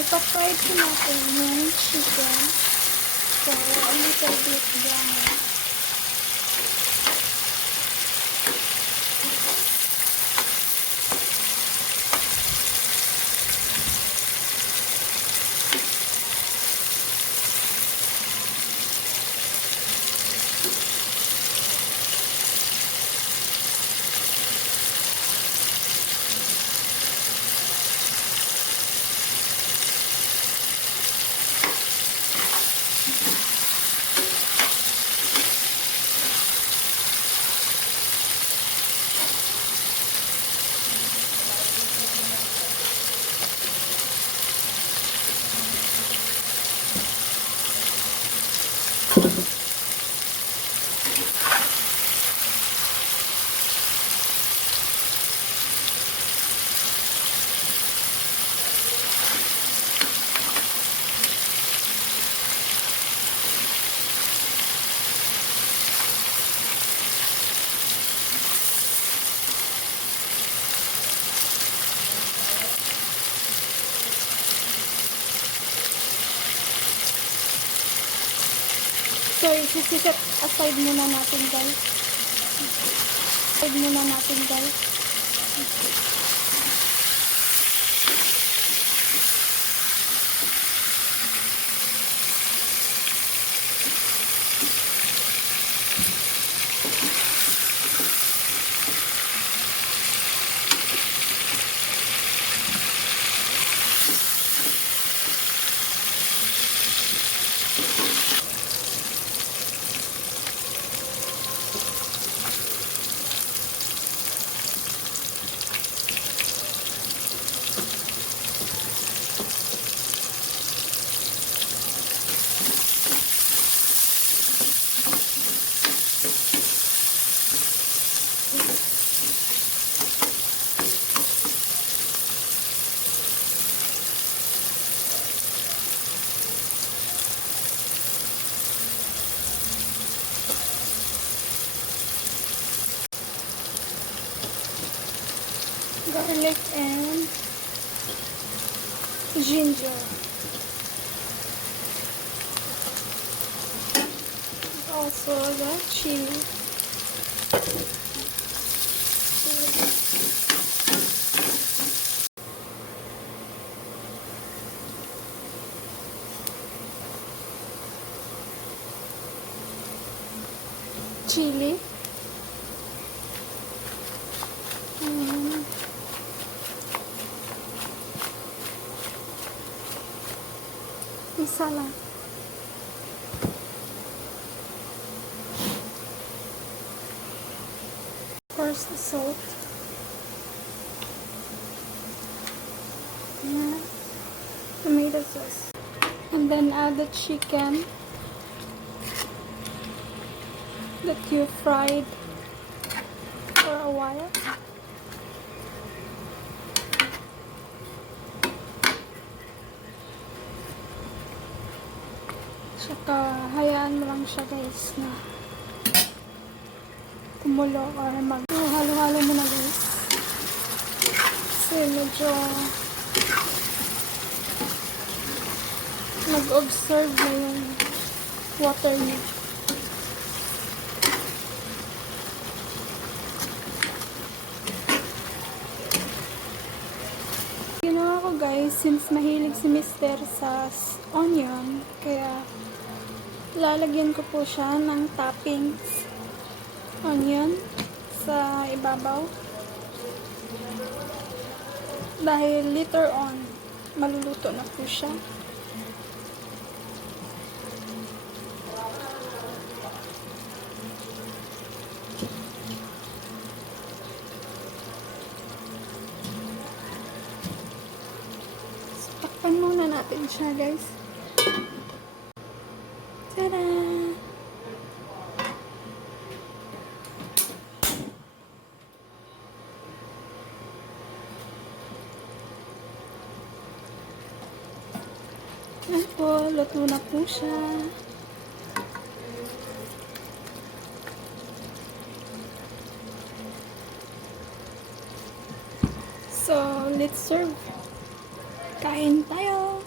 Ipa-fry ko natin yung chicken. So, a little bit brown. So, isi-set aside muna natin, guys. Garlic and ginger. Also the chili. Chili. Isa lang. First, salt. And tomato sauce. And then add the chicken that you fried for a while. Saka hayaan mo lang siya, guys, na kumulo or halo-halo mo na, guys. Kasi medyo nag-observe na yung water niya. Ginawa ko, guys, since mahilig si Mister sa onion, kaya lalagyan ko po siya ng toppings onion sa ibabaw dahil later on maluluto na po siya. So, takpan muna natin siya, guys. Tada! Ayan po, luto na po siya. So, let's serve. Kain tayo!